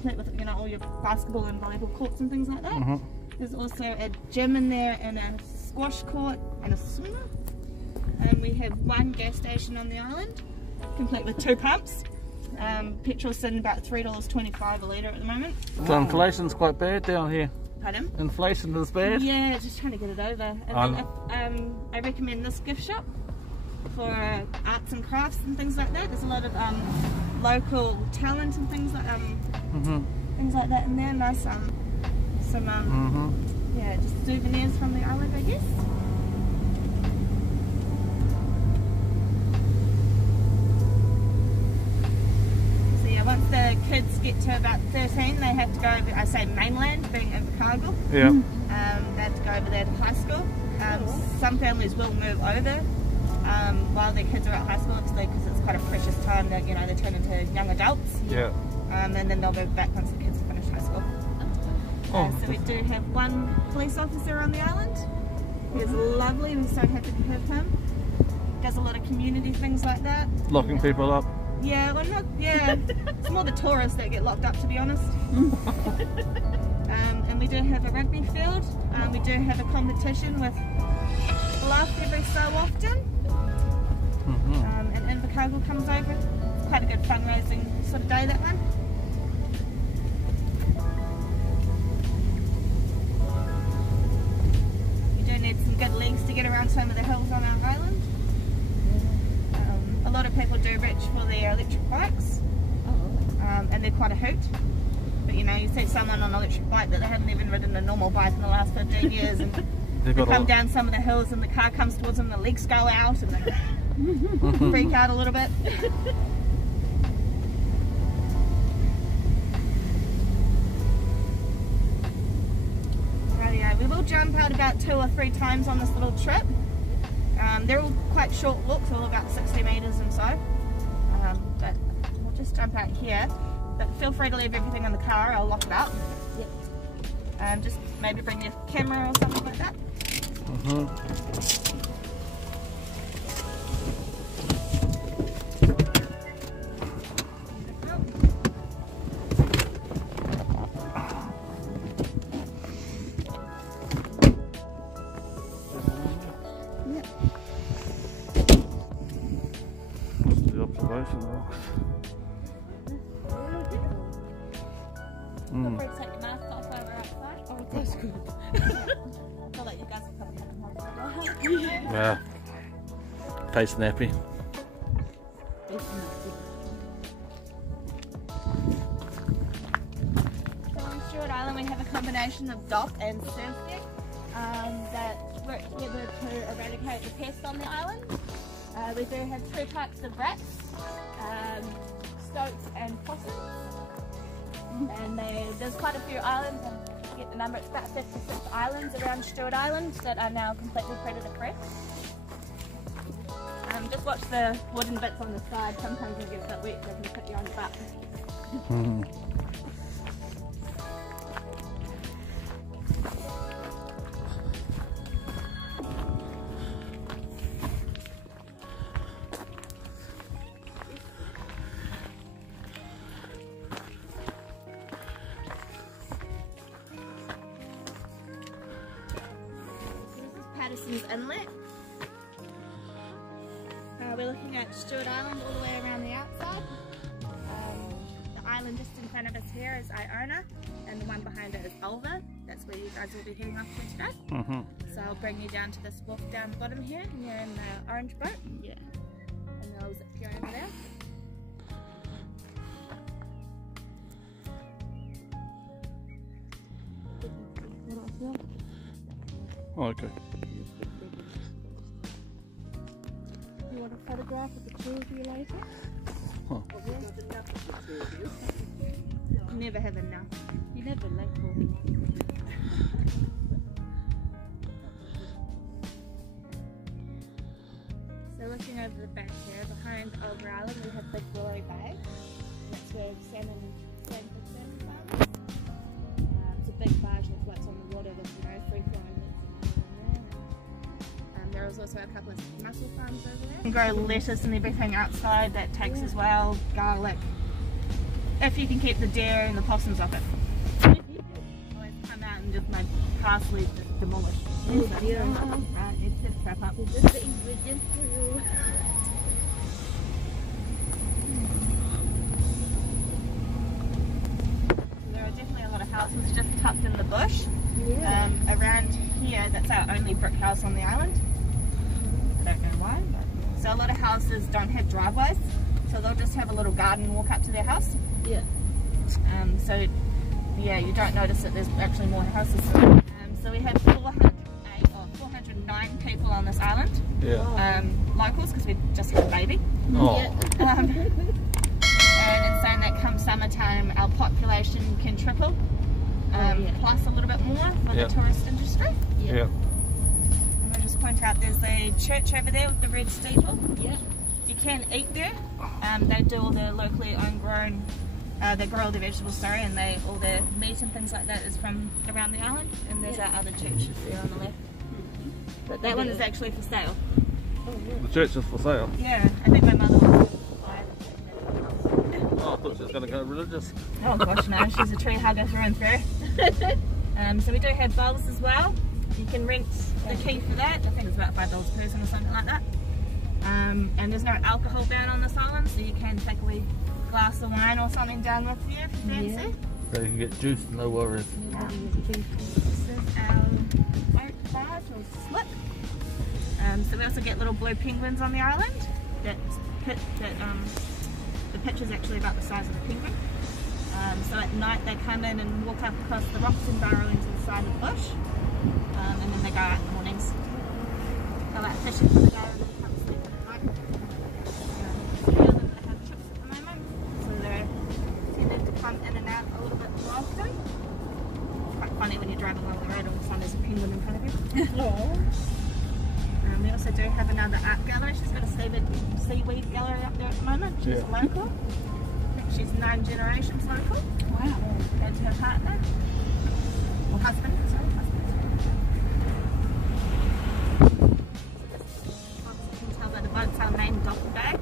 complete with, you know, all your basketball and volleyball courts and things like that. There's also a gym in there and a squash court and a swimmer. And we have one gas station on the island, complete with 2 pumps. Petrol's sitting about $3.25 a litre at the moment. So inflation's quite bad down here. Pardon? Inflation is bad? Yeah, just trying to get it over. And then I recommend this gift shop for arts and crafts and things like that. There's a lot of local talent and things like things like that in there. Nice yeah, just souvenirs from the island, I guess. So yeah, once the kids get to about 13, they have to go over, I say mainland, being Invercargill. Yeah. They have to go over there to high school. Some families will move over while their kids are at high school, obviously, because it's quite a precious time that, you know, they turn into young adults. Yeah. And then they'll move back once the kids have finished high school. So we do have one police officer on the island. He's lovely, we're so happy to have him. Does a lot of community things like that. Locking people up? Yeah, well not, yeah, it's more the tourists that get locked up, to be honest. And we do have a rugby field. We do have a competition with Bluff every so often. And Invercargill comes over. It's quite a good fundraising sort of day, that one. Need some good legs to get around some of the hills on our island. A lot of people do reach for their electric bikes, and they're quite a hoot. But you know, you see someone on an electric bike that they haven't even ridden a normal bike in the last 15 years, and they come down some of the hills and the car comes towards them, the legs go out, and they freak out a little bit. We will jump out about 2 or 3 times on this little trip. They're all quite short walks, all about 60 metres and so. But we'll just jump out here. But feel free to leave everything in the car, I'll lock it up. Yep. Just maybe bring your camera or something like that. Feel free to take your mask off while we're outside. Oh, that's good. I feel like you guys are coming in. Yeah. Face nappy. So on Stewart Island we have a combination of dock and surf deck that work together to eradicate the pest on the island. We do have 2 types of rats, stoats and possums. And there's quite a few islands, and to get the number, it's about 56 islands around Stewart Island that are now completely predator free. Just watch the wooden bits on the side, sometimes they get a bit wet, they can put you on the butt. Inlet. We're looking at Stewart Island all the way around the outside. The island just in front of us here is Iona, and the one behind it is Ulva. That's where you guys will be heading off to today. So I'll bring you down to this wharf down the bottom here, and you're in the orange boat. Yeah. And I'll zip you over there. Oh, okay. You want a photograph of the 2 of you later? Huh. You never have enough. You never like more. So looking over the back here, behind Over Island we have Big Willow Bay. That's where salmon farms. It's a big barge that floats on the water with, you know, free flowing. There's also a couple of mussel farms over there. You can grow lettuce and everything outside, that takes as well, garlic, if you can keep the deer and the possums off it. Always come out and just my parsley just demolished. Oh dear. Right, it's just crap up. Is this the ingredient for you? There are definitely a lot of houses just tucked in the bush. Yeah. Around here, that's our only brick house on the island. I don't know why, but so a lot of houses don't have driveways, so they'll just have a little garden walk up to their house. Yeah. So yeah, you don't notice that there's actually more houses. So we have 409 people on this island. Yeah. Locals, because we just had a baby. Oh. Yeah. And in saying that, come summertime, our population can triple, plus a little bit more for the tourist industry. Yeah. And I'll just point out there's a church over there with the red steeple. Yeah. You can eat there. They do all the locally grown, they grow all the vegetables, sorry, and all the meat and things like that is from around the island. And there's our other church there on the left. But that one is actually for sale. Oh, yeah. The church is for sale. Yeah, I think my mother was. Oh, I thought she was going to go religious. Oh gosh, no, she's a tree hugger through and through. So we do have bowls as well. You can rent the key for that. I think it's about $5 a person or something like that. And there's no alcohol ban on this island, so you can take a wee glass of wine or something down with you if you fancy. Yeah. So you can get juice, no worries. This is our boat barge or slip. So we also get little blue penguins on the island. The pitch is actually about the size of a penguin. So at night they come in and walk up across the rocks and burrow into the side of the bush. And then they go out in the mornings. Go out fishing for the day and then come sleep at night. A few of them that have trips at the moment, so they're tending to come in and out a little bit more often. It's quite funny when you're driving along the road all of a sudden there's a penguin in front of you. Oh. We also do have another art gallery. She's got a seaweed gallery up there at the moment. She's local. I think she's 9 generations local. Wow. And her partner. Or husband, sorry, husband. Obviously you can tell by the boats are named Dolphin Bay.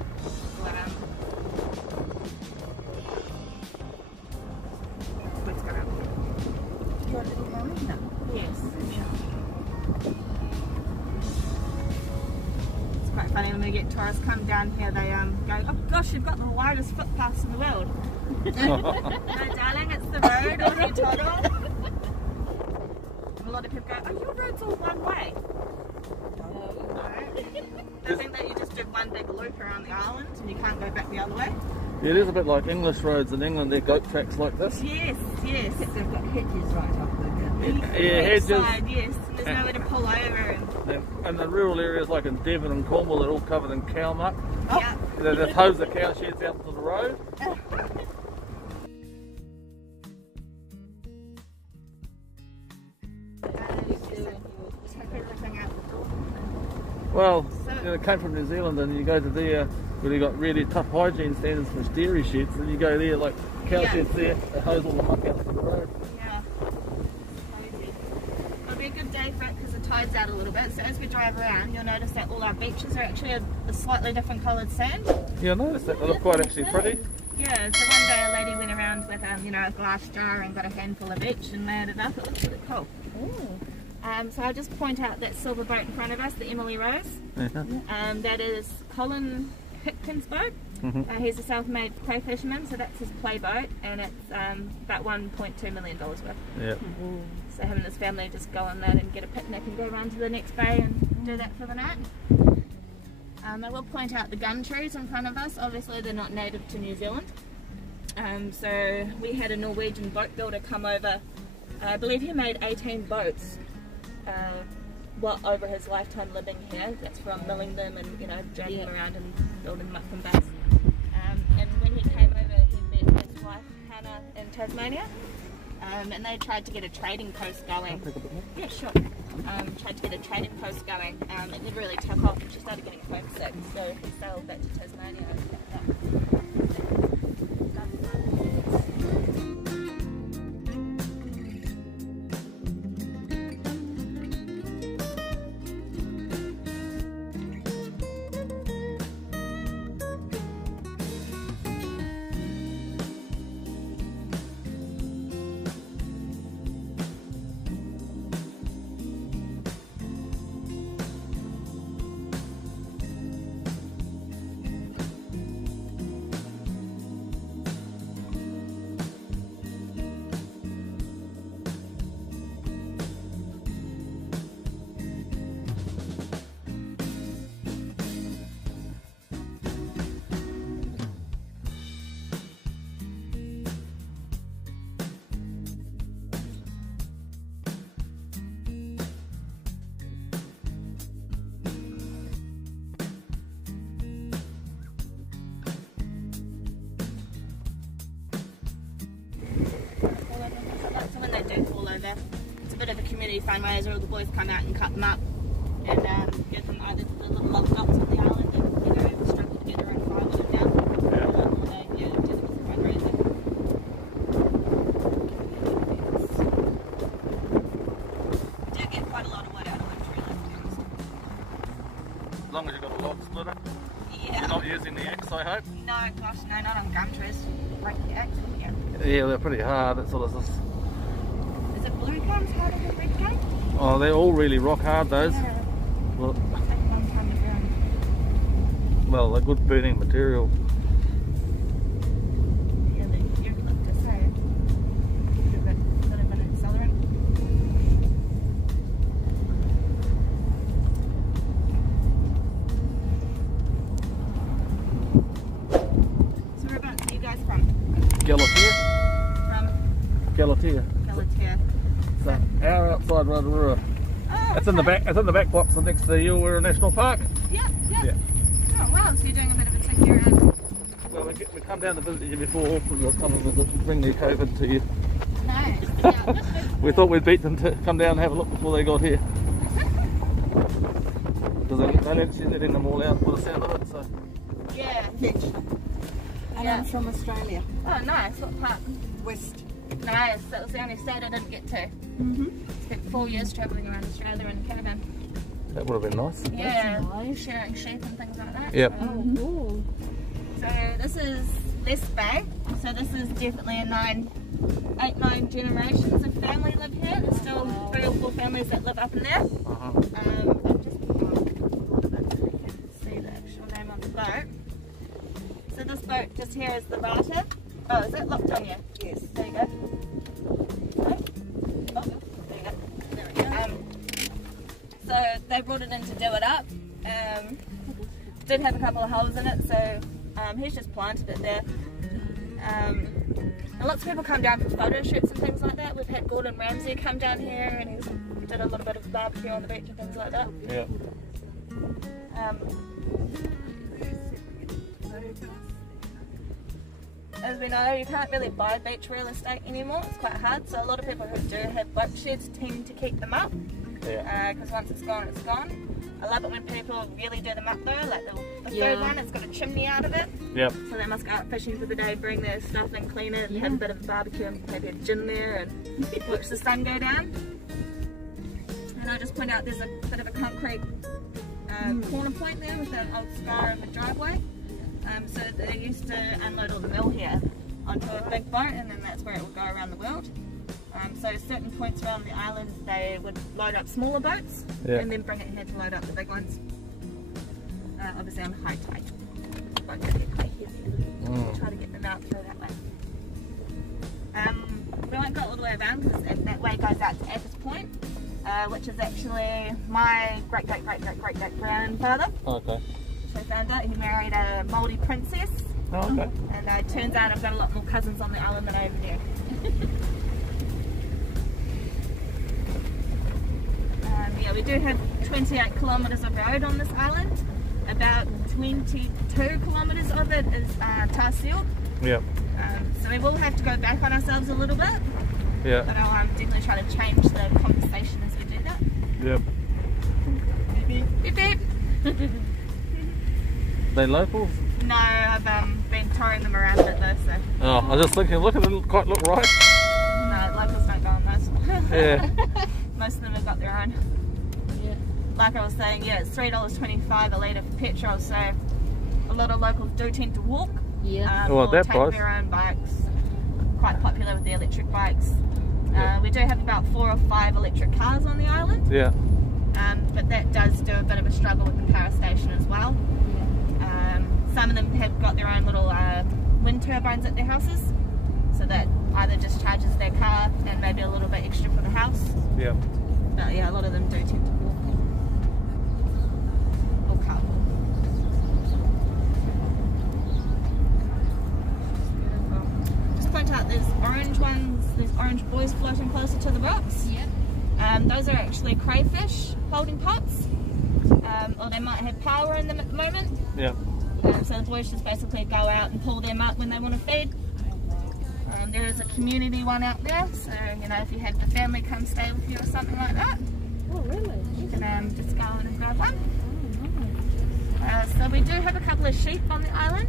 Let's go around. Your little marina. Yes. Quite funny when we get tourists come down here, they go, oh gosh, you've got the widest footpaths in the world. No darling, it's the road, or you toddle. A lot of people go, oh your road's all one way. No. They think that you just did one big loop around the island and you can't go back the other way. Yeah, it is a bit like English roads in England, they're goat tracks like this. Yes, yes. Except they've got hedges right up there. Yeah, hedges. Side, yes. There's nowhere to pull over. And the rural areas like in Devon and Cornwall, they're all covered in cow muck. Oh. Yeah. They just hose the cow sheds out to the road. Well, it came from New Zealand, and you go to there where they got really tough hygiene standards for dairy sheds, and you go there like cow sheds there, they hose all the muck out to the road. Yeah, crazy. It'll be a good day for it because the tide's out a little bit, so as we drive around you'll notice that all our beaches are actually a slightly different coloured sand. Yeah, I noticed that. They look quite actually pretty. Yeah, so one day a lady went around with a glass jar and got a handful of each and layered it up. It looks really cool. Oh. So I'll just point out that silver boat in front of us, the Emily Rose. That is Colin Hickman's boat. He's a self-made clay fisherman, so that's his play boat, and it's about $1.2 million worth. Yeah. So him and his family just go on that and get a picnic and go around to the next bay and do that for the night. I will point out the gum trees in front of us. Obviously they're not native to New Zealand. So we had a Norwegian boat builder come over. I believe he made 18 boats over his lifetime living here. That's from milling them and dragging them around and building them up from base. And when he came over, he met his wife Hannah in Tasmania, and they tried to get a trading post going. Yeah, sure. Tried to get a trading post going. It never really took off, and she started getting homesick, so he sailed back to Tasmania and picked up. really fun ways where all the boys come out and cut them up and give them either to the little log huts on the island and they're able to struggle to get their own firewood down. Do them as a fundraiser. Do get quite a lot of wood out of it, really. As long as you've got a log splitter. Yeah. You're not using the axe, I hope? No, gosh, no, not on gum trees. Break the axe, yeah. Yeah, they're pretty hard. It's sort of just... Is it blue gums harder than red gum? Oh, they're all really rock hard, those. Yeah. Well, Take a long time to burn. well, they're good burning material. Yeah, the eucalyptus, so bit of an accelerant. So whereabouts are you guys from? Galatea? From Galatea. Galatea. So, our outside Rotorua. Oh, It's in the back. It's in the back box next to the Uluru National Park. Yeah. Yeah. Oh wow, so you're doing a bit of a ticky around. Well, we come down to visit you before. We'll come and visit and bring their COVID to you. Nice. Yeah. We thought we'd beat them to come down and have a look before they got here. Because they're actually letting them all out by the sound of it. So. Yeah. Hitch. And Yeah. I'm from Australia. Oh nice, what part? West. Nice, that was the only state I didn't get to. Spent 4 years travelling around Australia in a caravan. That would have been nice. Yeah, nice. sharing sheep and things like that. Yep. Oh, cool. So this is this bay. So this is definitely a 8, 9 generations of family live here. There's still 3 or 4 families that live up in there. Uh-huh. I'm just so you can see the actual name on the boat. So this boat just here is the Rata. Oh, is it locked on you? Yes. There you go. Oh, there you go. There we go. So they brought it in to do it up. Did have a couple of holes in it, so he's just planted it there. And lots of people come down for photo shoots and things like that. We've had Gordon Ramsay come down here and he did a little bit of barbecue on the beach and things like that. Yeah. As we know, you can't really buy beach real estate anymore. It's quite hard. So a lot of people who do have boat sheds tend to keep them up. Yeah. Because once it's gone, it's gone. I love it when people really do them up though. Like the Yeah. third one, it's got a chimney out of it. Yep. So they must go out fishing for the day, bring their stuff and clean it, and have a bit of a barbecue and maybe a gin there and watch the sun go down. And I'll just point out there's a bit of a concrete corner point there with an old scar in the driveway. So they used to unload all the mill here onto a big boat and then that's where it would go around the world. So certain points around the island they would load up smaller boats and then bring it here to load up the big ones. Obviously on high tide. Boats get quite heavy. Try to get them out through that way. We won't go all the way around because that way goes out to Apis Point, which is actually my great-great-great-great-great-grandfather. Okay. So I found out he married a Māori princess. Oh, okay. And it turns out I've got a lot more cousins on the island than over there. Yeah, we do have 28 kilometres of road on this island. About 22 kilometres of it is Tāsiok. Yep. So we will have to go back on ourselves a little bit. Yeah. But I'll definitely try to change the conversation as we do that. Yep. Beep beep. They locals? No, I've been touring them around a bit though, so. Oh, I was just thinking, look at them, quite look right. No, locals don't go on those. Yeah. Most of them have got their own. Yeah. Like I was saying, yeah, it's $3.25 a litre for petrol, so a lot of locals do tend to walk. Yeah. Well, or that take price. their own bikes. Quite popular with the electric bikes. We do have about 4 or 5 electric cars on the island. Yeah. But that does do a bit of a struggle with the power station as well. Some of them have got their own little wind turbines at their houses, so that either just charges their car and maybe a little bit extra for the house. Yeah. But yeah, a lot of them do tend to walk or carpool. Just point out there's orange ones, there's orange buoys floating closer to the rocks. Yep. Those are actually crayfish holding pots, or they might have power in them at the moment. Yeah. So the boys just basically go out and pull them up when they want to feed. There is a community one out there, so you know, if you had the family come stay with you or something like that, Oh, really? you can just go in and grab one. Oh, nice. So we do have a couple of sheep on the island.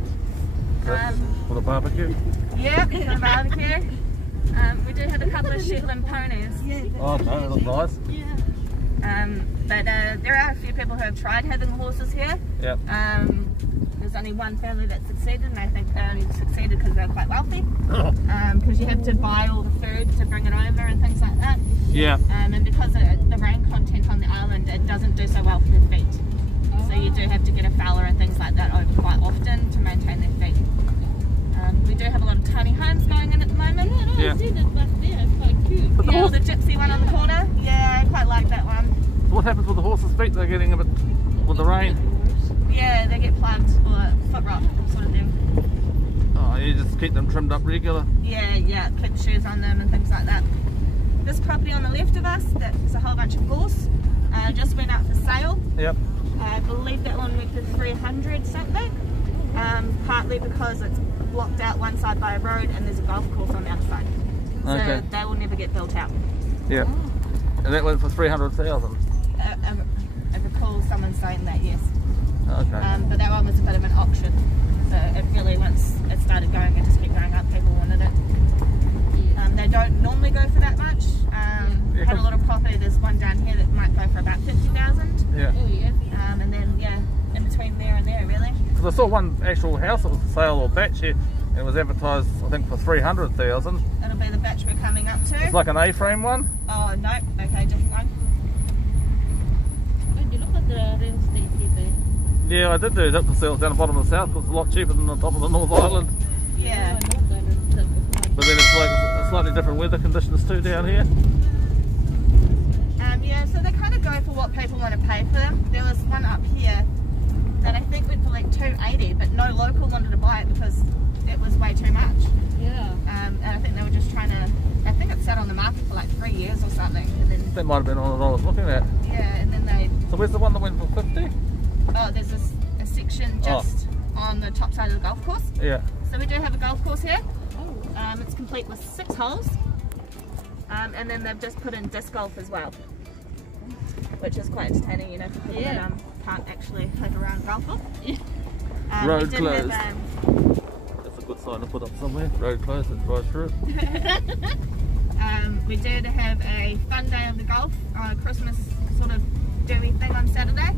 For the barbecue? Yeah, for the barbecue. We do have a couple of Shetland ponies. Oh, no, that looks nice. But there are a few people who have tried having horses here. Yep. There's only one family that succeeded, and I think they only succeeded because they're quite wealthy. Oh. Because you have to buy all the food to bring it over and things like that. Yeah. And because of the rain content on the island, it doesn't do so well for the feet. So you do have to get a fowler and things like that over quite often to maintain their feet. We do have a lot of tiny homes going in at the moment. Yeah, I see that back there. It's quite cute. But Yeah, the gypsy one on the corner. Yeah, I quite like that one. So what happens with the horses' feet? They're getting a bit with the rain. Yeah, they get plugged or foot rot sort of thing. Oh, you just keep them trimmed up regular. Yeah, kick shoes on them and things like that. This property on the left of us, that's a whole bunch of gorse. Just went out for sale. Yep. I believe that one went for 300 something. Partly because it's blocked out one side by a road and there's a golf course on the other side. So Okay. they will never get built out. Yep. And that went for 300,000. I recall someone saying that, yes. Okay. But that one was a bit of an auction. So it really, once it started going, it just kept going up, people wanted it. They don't normally go for that much. Had a little property, there's one down here that might go for about 50,000. Yeah. Oh, yeah. And then, yeah, in between there and there, really. Because I saw one actual house that was for sale or batch here, and it was advertised, I think, for 300,000. It'll be the batch we're coming up to. It's like an A-frame one. Oh, no. Okay, different one. Did you look at the real estate here there? Yeah, I did do that to sell down the bottom of the south because it's a lot cheaper than the top of the North Island. Yeah. I know that But then it's like a slightly different weather conditions too down here. Yeah, so they kind of go for what people want to pay for them. There was one up here that I think went for like 280, but no local wanted to buy it because it was way too much. Yeah. And I think they were just trying to, I think it sat on the market for like 3 years or something. And then, That might have been on what I was looking at. yeah, and then they, So where's the one that went for 50? oh, there's a section just on the top side of the golf course. Yeah. So we do have a golf course here. Oh. It's complete with 6 holes. And then they've just put in disc golf as well, which is quite entertaining, you know, for people that can't actually hit around golf ball. Road we did closed. have, That's a good sign to put up somewhere. Road closed and drive through it. we did have a fun day of the golf, Christmas sort of dewy thing on Saturday.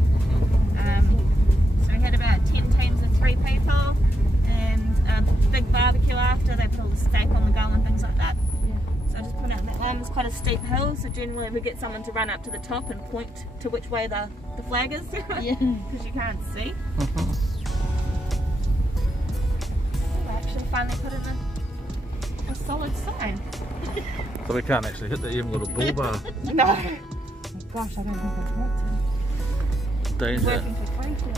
So we had about 10 teams of 3 people and a big barbecue after. They put all the steak on the grill and things like that. So I just put out that one. It's quite a steep hill, so generally we get someone to run up to the top and point to which way the flag is. Yeah. Because you can't see. I actually finally put in a solid sign. So we can't actually hit that. You haven't got a bull bar. No. Oh, gosh, I don't think I'd want to. Danger. Working for free too.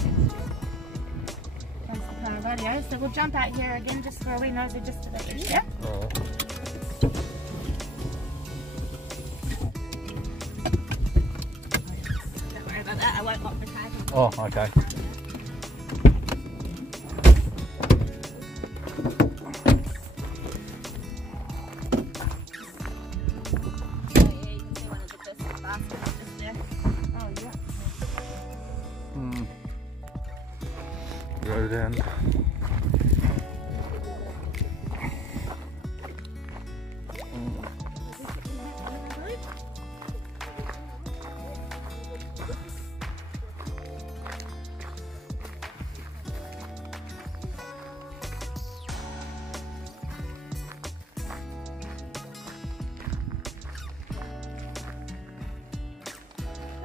That's the car radio. So we'll jump out here again just for a wee nosy just to the edge, yeah? Oh. Don't worry about that, I won't lock the car. Oh, okay. Oh yeah, you can see one of the disc baskets just there. Oh, yeah. Road end.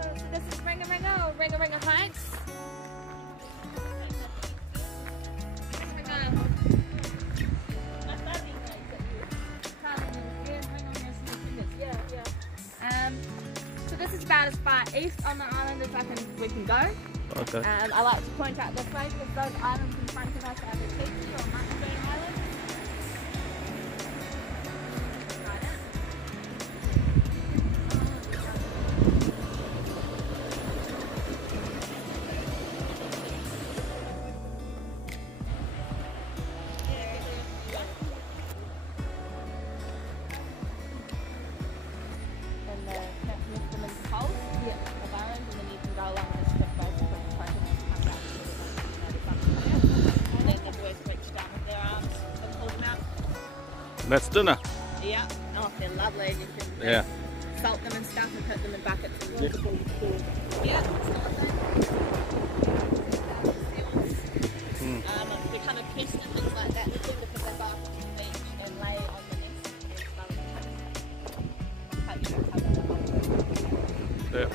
So this is Ringa Heights. So this is about as far east on the island as we can go. Okay. I like to point out this way because those islands in front of us are the Keiki or Mustang Islands. That's dinner. Yeah. Oh, they're lovely. You can salt them and stuff and put them in buckets and water. Yeah. They kind of pest and things like that. They tend to put their bark on the beach and lay on the nest. Yeah.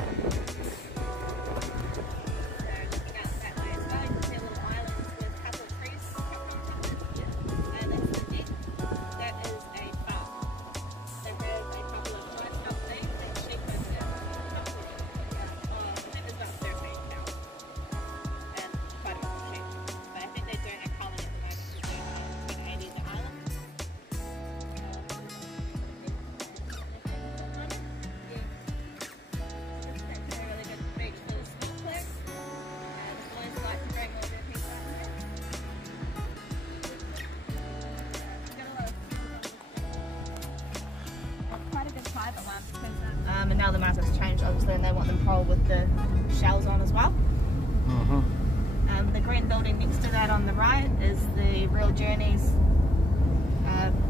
And now the market's changed obviously, and they want them pole with the shells on as well. The green building next to that on the right is the Real Journeys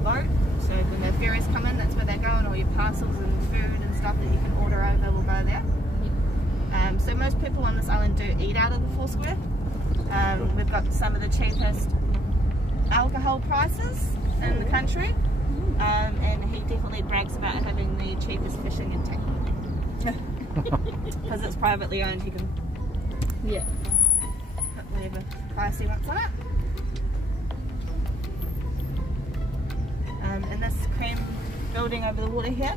boat. So when the ferries come in, that's where they go, and all your parcels and food and stuff that you can order over will go there. So most people on this island do eat out of the Foursquare. We've got some of the cheapest alcohol prices in the country. And he definitely brags about having the cheapest fishing and tackle. Because it's privately owned, he can put whatever price he wants on it. And this cream building over the water here,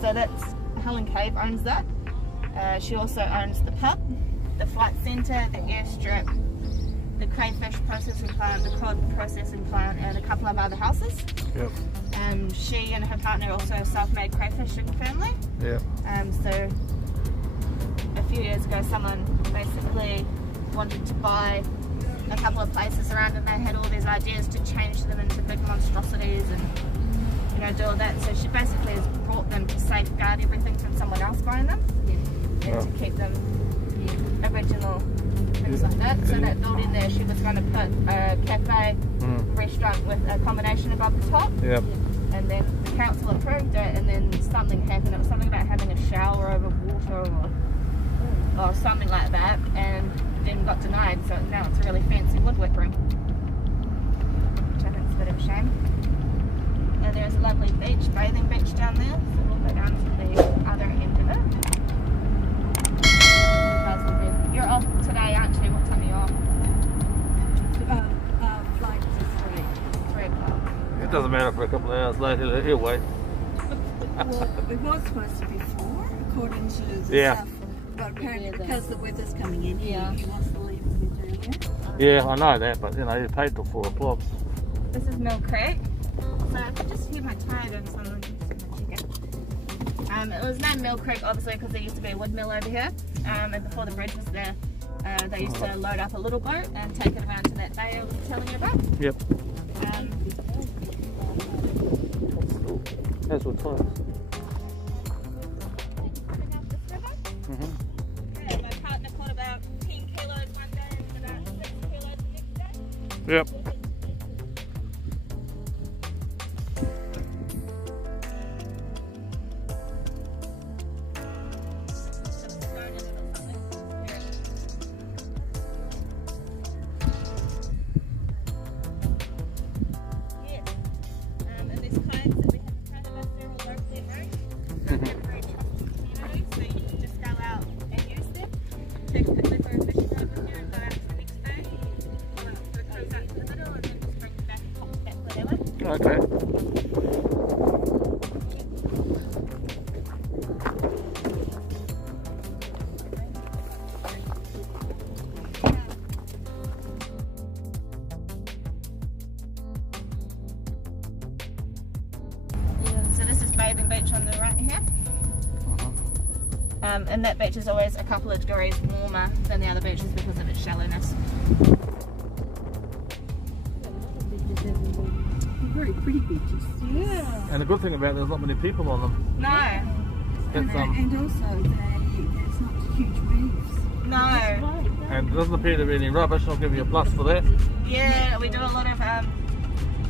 so that's Helen Cave owns that. She also owns the pub, the flight centre, the airstrip, the crayfish processing plant, the cod processing plant, and a couple of other houses. Yep. She and her partner are also a self-made crayfishing family. Yep. So a few years ago, someone basically wanted to buy a couple of places around, and they had all these ideas to change them into big monstrosities and, you know, do all that. So she basically has brought them to safeguard everything from someone else buying them, and to keep them original. Things like that. So that building there, she was going to put a cafe, restaurant with a combination above the top. Yep. And then the council approved it, and then something happened. It was something about having a shower over water or something like that, and then got denied. So now it's a really fancy woodwork room, which I think is a bit of a shame. And there's a lovely beach, bathing beach down there. So we'll go down to the other end of it. You're off today, aren't you? What time are you off? Flight to 3 o'clock. It doesn't matter for a couple of hours later, he'll wait. Well, it was supposed to be 4, according to the stuff. But apparently because the weather's coming in here, he wants to leave a bit earlier. Yeah, I know that, but you know, you paid till 4 o'clock. This is Mill Creek. So I can just hear my tire doing something. It was named Mill Creek obviously because there used to be a wood mill over here, and before the bridge was there, they used to load up a little boat and take it around to that bay I was telling you about. Yep. That's what time. Yeah, my partner caught about 10 kilos one day and about 6 kilos the next day. Yep. Okay. So this is Bathing Beach on the right here. And that beach is always a couple of degrees warmer than the other beaches because of its shallowness. Very pretty beaches. Yeah. And the good thing about it, there's not many people on them. No. And also, there's not huge reefs. No. And it doesn't appear to be any rubbish. I'll give you a plus for that. Yeah, we do a lot of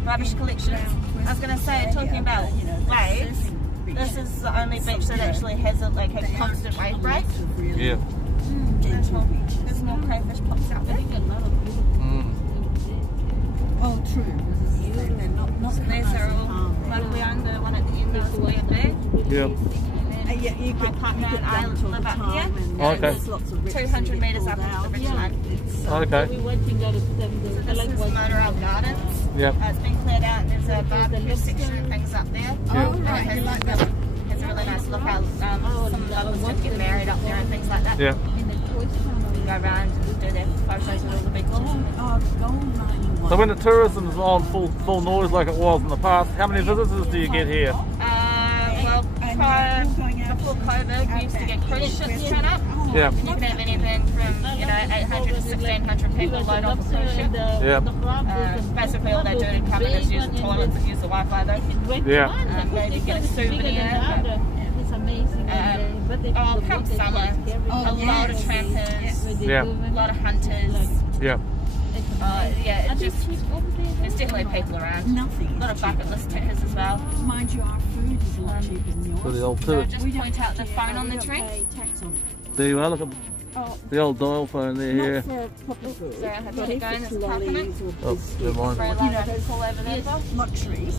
rubbish collections. I was going to say, talking about waves, this is the only beach that actually has a constant wave break. Yeah. There's more crayfish pops out there. Oh, true. So these are all locally owned. The one at the end is William B. Yeah. My partner and I live up here. Okay. 200 metres up into the ridge line. Okay. So this is Motorel Gardens. Yep. It's been cleared out and there's a barbecue section and things up there. Yeah. Right, you like that? It's a really nice lookout. Some of the locals can get married up there and things like that. Yeah. You can go around and do their photos with all the beaches. So when the tourism's on full noise like it was in the past, how many visitors do you get here? Well, before COVID, we used to get cruise ships turn up. Yeah. You can have anything from 800 to 1,600 people load off a cruise ship. Yeah. Basically, all they do to come in is use the toilets and use the Wi-Fi though. Yeah. Maybe get a souvenir. Come summer, a lot of trampers, Yeah. a lot of hunters. Yeah. Yeah, there's definitely people around. Nothing. A lot of bucket list tours as well. Mind you, our food is a lot cheaper than yours. So the old So tour. just point out the phone on the tree. There you are, look at the old dial phone there here. So I have to keep going, there's a park in it. Oh, never mind. Very low, I pull over there. Luxuries.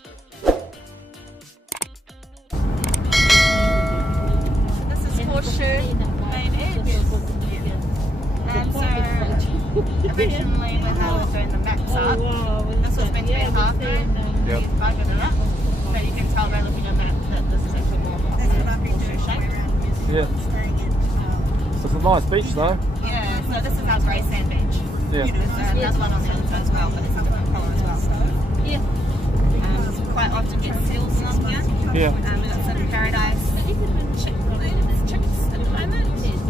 This is Horseshoe Main Edge. So originally when they were doing the maps up, this was meant to be a half moon. Yep. You've buggered it up. But you can tell by looking at the map that this is actually more That's what I've been doing shape. Yeah. Staying at, So it's a nice beach though. Yeah, so this is our grey sand beach. Yeah. There's another one on the other side as well, but it's a different colour as well. Yeah. Quite often get seals along here. Yeah. We've got some paradise chicks at the moment.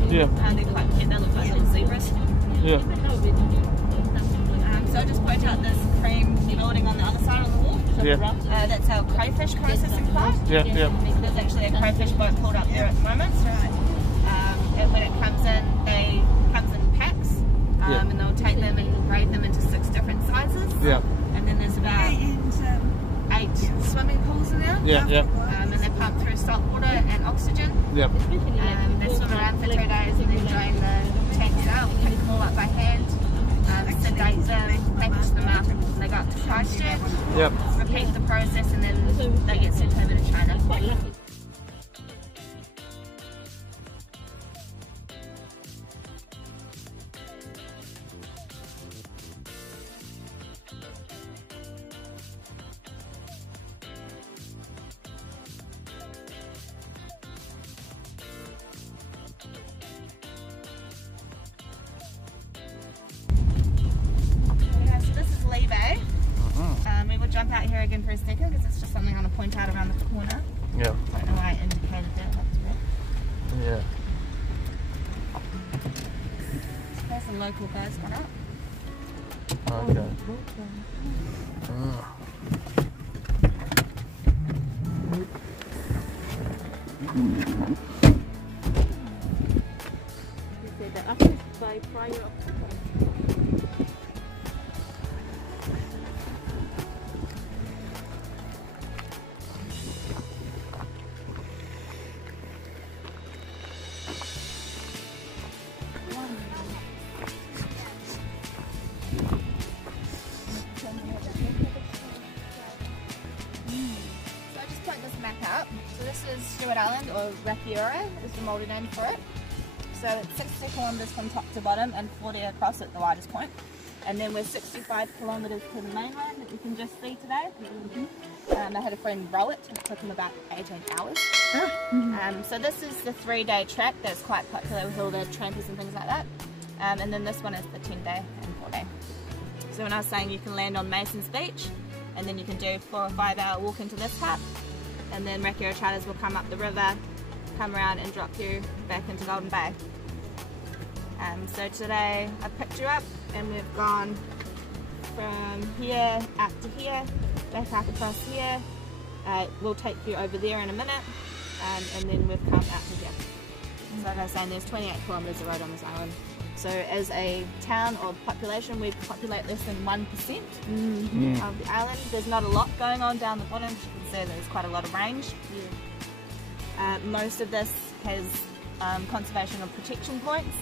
Yeah. They're quite cute, they look like little zebras. Yeah. So I just point out this cream building on the other side on the wall. Yeah. That's our crayfish processing plant. Yeah. Yeah. There's actually a crayfish boat pulled up there at the moment. And when it comes in packs, and they'll take them and grade them into 6 different sizes. Yeah. And then there's about 8 swimming pools in there. Yeah. Yeah. And they pump through salt water and oxygen. Yeah. They swim around for 2 days and then drain the tanks out. We pick them all up by hand, sedate them, package them up, and they go up to Christchurch. Yeah. Repeat the process and then they get sent over to China. We will jump out here again for a second because it's just something I want to point out around the corner. Yeah. I don't know why I indicated that. Yeah. There's a local bird spot up. Okay. The office by prior So this is Stewart Island, or Rakiura is the Māori name for it. So it's 60 kilometres from top to bottom and 40 across at the widest point. And then we're 65 kilometres to the mainland that you can just see today. I had a friend row it, it took him about 18 hours. So this is the 3-day track that's quite popular with all the trampers and things like that. And then this one is the 10-day and 4-day. So when I was saying you can land on Mason's Beach, and then you can do 4 or 5 hour walk into this hut, and then Rakiura charters will come up the river, come around and drop you back into Golden Bay. So today I picked you up and we've gone from here up to here, back up across here. We'll take you over there in a minute, and then we've come out to here. So like I was saying, there's 28 kilometres of road on this island. So as a town or population, we populate less than 1% of the island. There's not a lot going on down the bottom. As you can see, there's quite a lot of range. Most of this has conservation or protection points.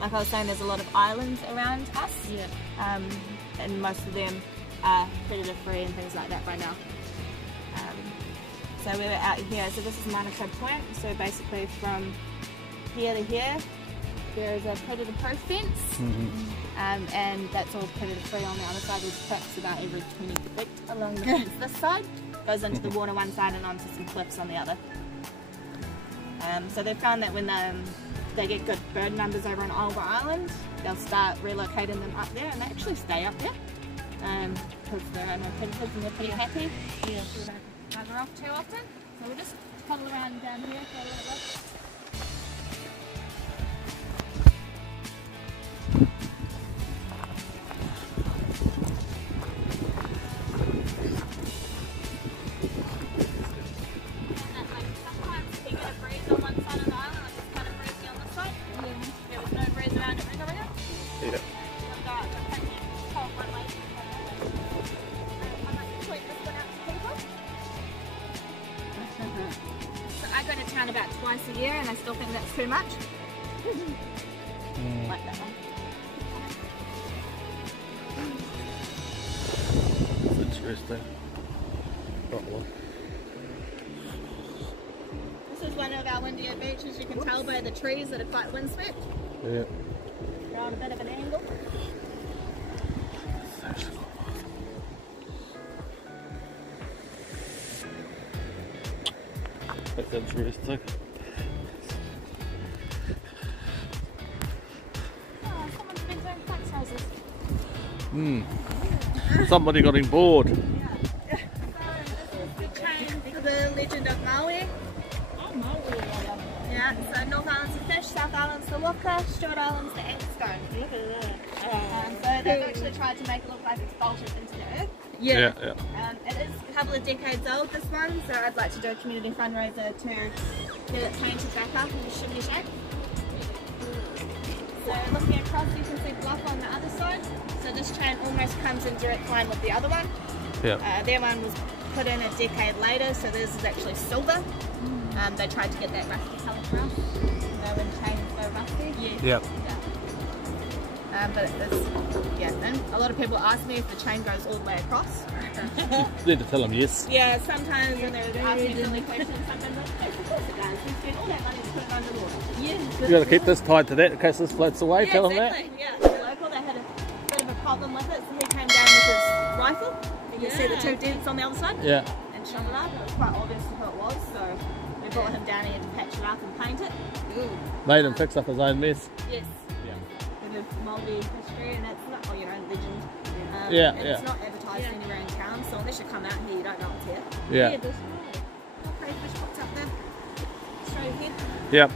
Like I was saying, there's a lot of islands around us, and most of them are predator free and things like that by now. So we were out here, so this is Manukau Point, so basically from here to here there is a predator proof fence, and that's all predator free on the other side. There's cliffs about every 20 feet along the fence this side, goes into the water one side and onto some cliffs on the other. So they found that when they get good bird numbers over on Isle Island, they'll start relocating them up there, and they actually stay up there because there are no predators and they're pretty happy. We don't bugger off too often, so we'll just puddle around down here for a little bit. About twice a year, and I still think that's too much. Like that one. That's interesting. This is one of our windier beaches. You can tell by the trees that are quite windswept. Yeah. They're on a bit of an angle. That's interesting. Oh, someone's been doing flex houses. Somebody got him bored. So this is the chain for the legend of Maui. Oh, Maui. Yeah, so North Island's the fish, South Island's the waka, Stewart Island's the ant stone. Look at that. So they've actually tried to make it look like it's bolted into the earth. Yeah. It is a couple of decades old, this one, so I'd like to do a community fundraiser to get it painted back up in a shimmy shape. So looking across, you can see bluff on the other side. So this chain almost comes in direct line with the other one. Their one was put in a decade later, so this is actually silver. They tried to get that rusty colour for us. You know when chains go rusty? But and a lot of people ask me if the chain goes all the way across. You need to tell them yes. Yeah, sometimes when they're asking silly questions, sometimes of course it does. We spend all that money to put it underwater. You got to keep this tied to that in case this floats away. Tell them that. Yeah, the local, they had a bit of a problem with it, so he came down with his rifle. You can see the two dents on the other side. And shot it up. It was quite obvious who it was, so we brought him down here to patch it up and paint it. Made him fix up his own mess. Yes. With mouldy history, and it's not, legend. It's not advertised anywhere in town, so unless you come out here, you don't know it's here. This way. Crayfish pops up there. Straight ahead. Yep. So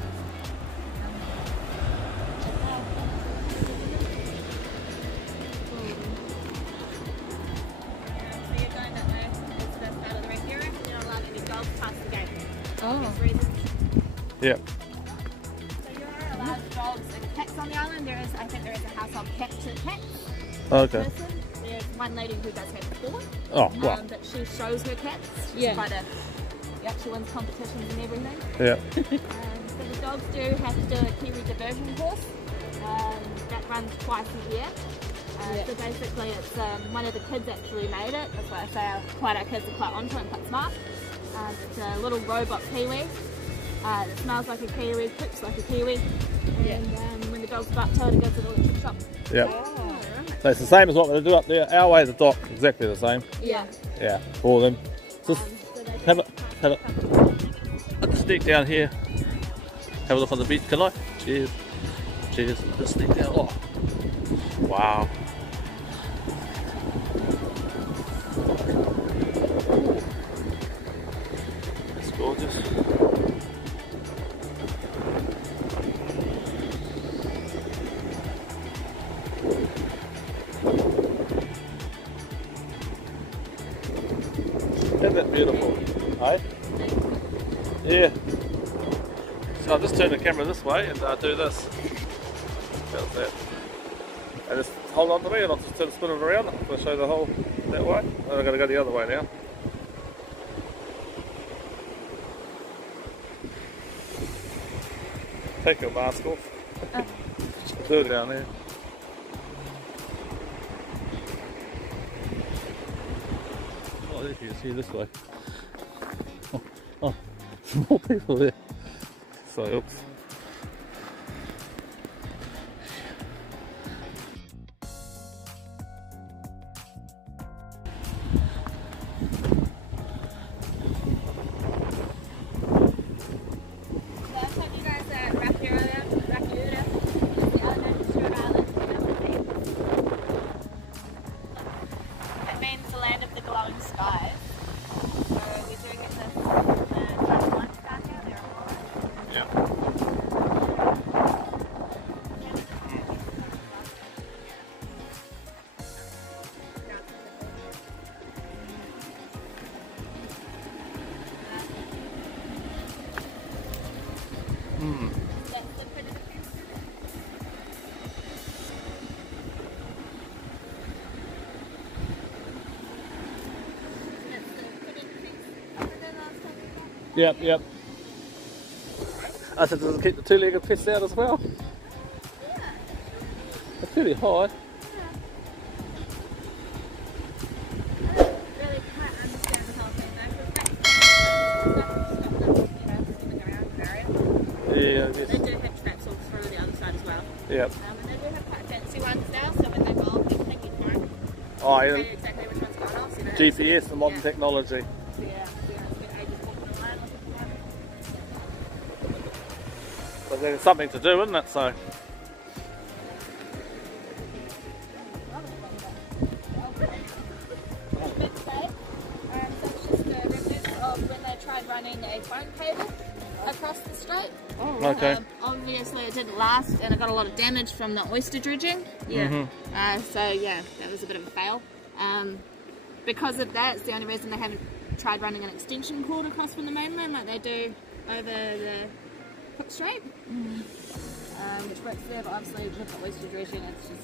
you're going that way. It's the start of the Rakiura, and you're not allowed any dogs past the gate. Oh. Yep. So you are allowed dogs and cats on the island. I think there is a household cat to cats. Okay. There's one lady who does have 4. Oh, wow. That she shows her cats. She's quite she wins competitions and everything. So the dogs do have to do a Kiwi diversion course. That runs twice a year. So basically it's one of the kids actually made it. That's why I say our kids are quite onto it and quite smart. It's a little robot Kiwi. It smells like a kiwi, cooks like a kiwi, and when the dog's about to it goes to the electric shop. So it's the same as what they do up there. Our way is the dock, exactly the same. For them. Just have a sneak down here. Have a look on the beach, can I? Cheers. Just sneak down. Oh. Wow. It's gorgeous. Isn't that beautiful? Hey? Yeah. So I'll just turn the camera this way and do this. How's that? And just hold on to me and I'll just spin it around. I'll show you the hole that way. And I've got to go the other way now. Take your mask off. Do it down there. Oh, there you can see this way. Oh, more people there. So, oops. Yep, yep. I said, does it keep the two-legged pests out as well? Yeah. It's pretty high. Yeah. I don't really quite understand the whole thing though. Yeah, I guess. They do have traps all through the other side as well. Yep. And they do have quite fancy ones now, so when they go off, you think you find. Oh, You know yeah. exactly which one's going off. You know? GPS and modern technology. Yeah. But there's something to do, isn't it? So. When they tried running a phone cable across the strait. Okay. Obviously it didn't last and it got a lot of damage from the oyster dredging. Yeah. So yeah, that was a bit of a fail. Because of that, it's the only reason they haven't tried running an extension cord across from the mainland like they do over the Cook Strait. Which works there, but obviously with the oyster dredging it's just...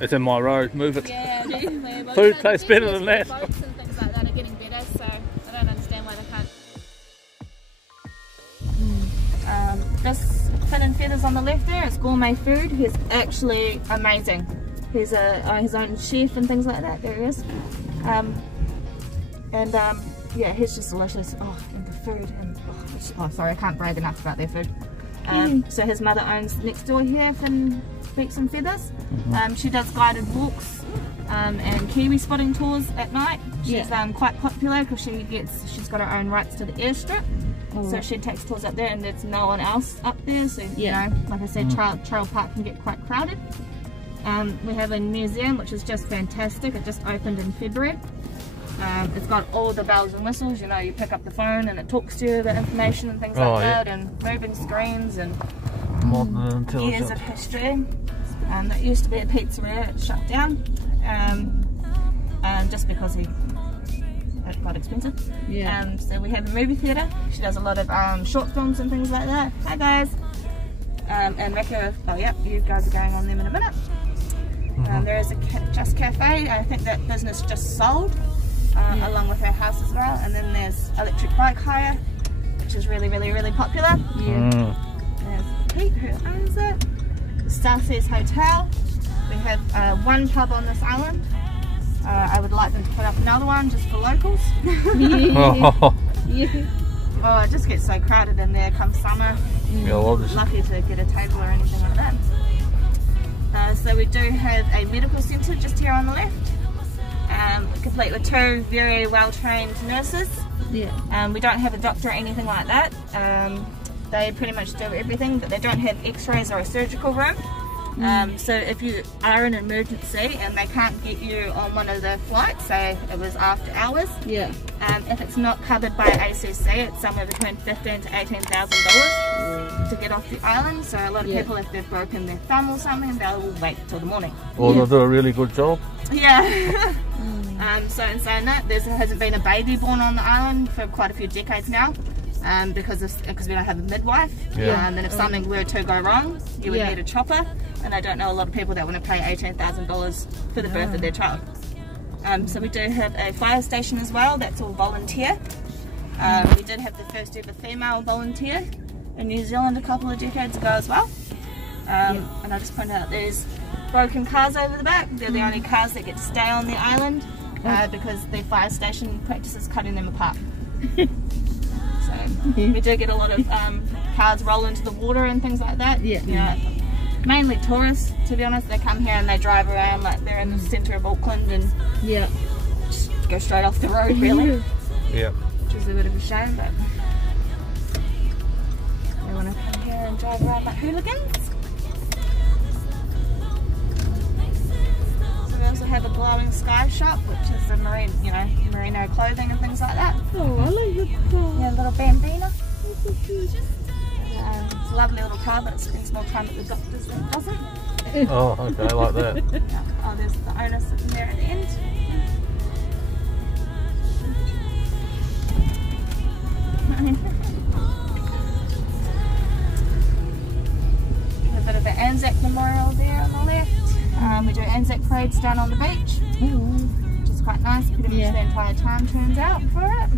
It's in my road, move it. Yeah, definitely. Well, Food tastes better than that. Boats and things like that are getting better, so I don't understand why they can't. This fin and feathers on the left there is gourmet food. He's actually amazing. He's his own chef and things like that. There he is. Yeah, he's just delicious. Oh, and the food. And, oh, sorry, I can't brag enough about their food. So his mother owns next door here, Fin Beaks and Feathers. She does guided walks and kiwi spotting tours at night. She's quite popular because she's got her own rights to the airstrip. So she takes tours up there and there's no one else up there. So, you know, like I said, Trail Park can get quite crowded. We have a museum which is just fantastic. It just opened in February. It's got all the bells and whistles, you know, you pick up the phone and it talks to you about information and things like that, and moving screens and modern years of history. That used to be a pizzeria, it shut down, just because it got expensive. So we have a movie theatre. She does a lot of short films and things like that. Hi guys. And Rakiura, oh yeah, you guys are going on them in a minute. There is a Just Cafe. I think that business just sold. Along with our house as well, and then there's electric bike hire, which is really popular. There's Pete who owns it. Starseas Hotel. We have one pub on this island. I would like them to put up another one just for locals. Oh, it just gets so crowded in there come summer. Lucky to get a table or anything like that. So we do have a medical centre just here on the left. Complete with two very well trained nurses. We don't have a doctor or anything like that. They pretty much do everything, but they don't have x-rays or a surgical room. So if you are in an emergency and they can't get you on one of the flights, say it was after hours, if it's not covered by ACC, it's somewhere between $15,000 to $18,000 to get off the island. So a lot of people, if they've broken their thumb or something, they'll wait till the morning. Or they'll do a really good job. So in saying that, there hasn't been a baby born on the island for quite a few decades now. Because we don't have a midwife. And if something were to go wrong, you would need a chopper. and I don't know a lot of people that want to pay $18,000 for the birth of their child. So we do have a fire station as well, that's all volunteer. We did have the first ever female volunteer in New Zealand a couple of decades ago as well. And I just point out there's broken cars over the back. They're the only cars that get to stay on the island because the fire station practices cutting them apart. So we do get a lot of cars roll into the water and things like that. You know, mainly tourists, to be honest. They come here and they drive around like they're in the centre of Auckland and just go straight off the road, really. Which is a bit of a shame, but they want to come here and drive around like hooligans. So we also have a glowing sky shop, which is a marine, you know, merino clothing and things like that. Oh, I like the car. Yeah, a little bambina. It's a lovely little car, but it spends more time at the doctor's than it doesn't. Oh, okay, I like that. Oh, there's the owner sitting there at the end. A bit of an Anzac memorial there on the left. We do Anzac parades down on the beach, which is quite nice. Pretty much the entire town turns out for it.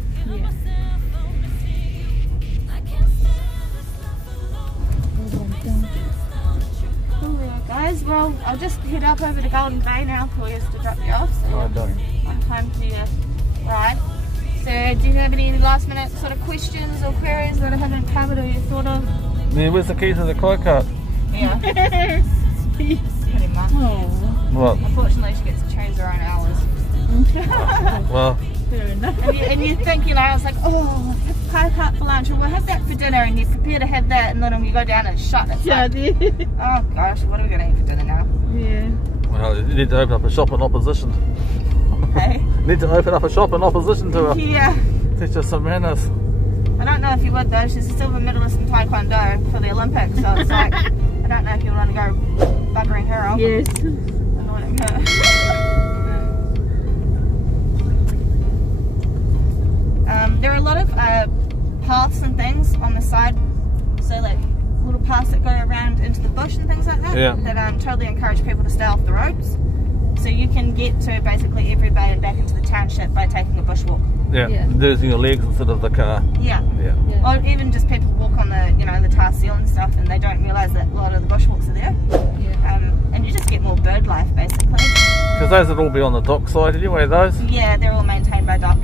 Guys, well, I'll just head up over to Golden Bay now. Paul used to drop you off, so one time for your ride. So, do you have any last minute sort of questions or queries that I haven't covered or you thought of? Yeah, where's the key to the koi cart? Yeah. Pretty much. What? Unfortunately, she gets to change her own hours. Well, Fair enough. And you think, you know, it's like, oh, kai cart for lunch, or we'll have that for dinner, and you prepare to have that, and then you go down and it's shut. It's like, oh gosh, what are we going to eat for dinner now? well, you need to open up a shop in opposition. Hey? You need to open up a shop in opposition to her. Yeah. Teach her some manners. I don't know if you would though, she's a silver medalist in Taekwondo for the Olympics, so it's like, I don't know if you want to go buggering her off. Yes. Annoying her. There are a lot of paths and things on the side, so like little paths that go around into the bush and things like that, that totally encourage people to stay off the roads. So you can get to basically every bay and back into the township by taking a bushwalk. Using your legs instead of the car. Or even just people walk on the, you know, the tar seal and stuff, and they don't realise that a lot of the bushwalks are there. And you just get more bird life basically. Because those would all be on the dock side anyway, those? Yeah, they're all maintained by dock.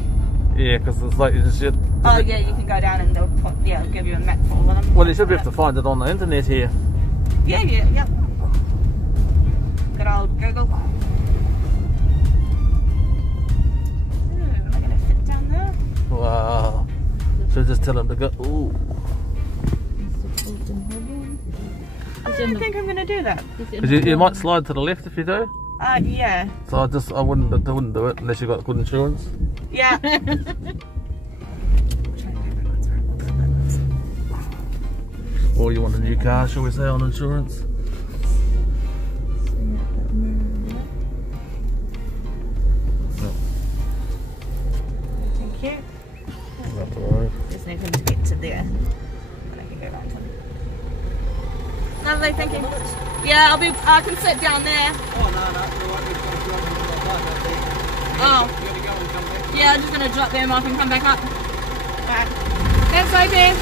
Yeah, because it's like you just... Oh yeah, you can go down and they'll put, give you a map for all of them. Well, you should be able to find it on the internet here. Yep. Good old Google. Am I going to fit down there? Wow. So just tell him to go... Ooh. I don't think I'm going to do that. Because you might slide to the left if you do. Yeah. So I wouldn't do it unless you got good insurance. Yeah. Or you want a new car, shall we say, on insurance? Thank you. Not to worry. Just need him to get to there. And I can go around him. Lovely, thank you. Yeah, I can sit down there. Oh. Yeah, I'm just going to drop them off and come back up. Alright. Thanks, Sophie.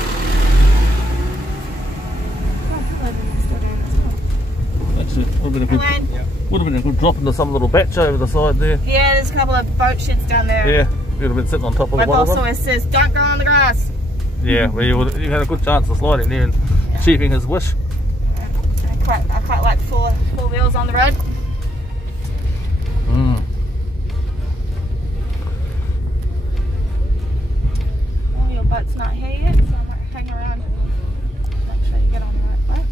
Actually, would have been a good drop into some little batch over the side there. Yeah, there's a couple of boat sheds down there. Yeah, you'd have been sitting on top of one of them. My boss always says, don't go on the grass. Yeah, well you had a good chance of sliding there and achieving his wish. I quite like four wheels on the road. Well, your boat's not here yet, so I might hang around. Make sure you get on the right way.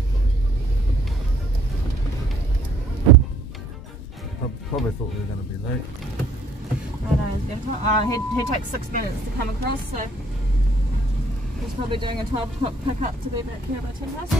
I probably thought we were going to be late. I know, he takes 6 minutes to come across, so he's probably doing a 12 o'clock pick up to be back here by 10 past.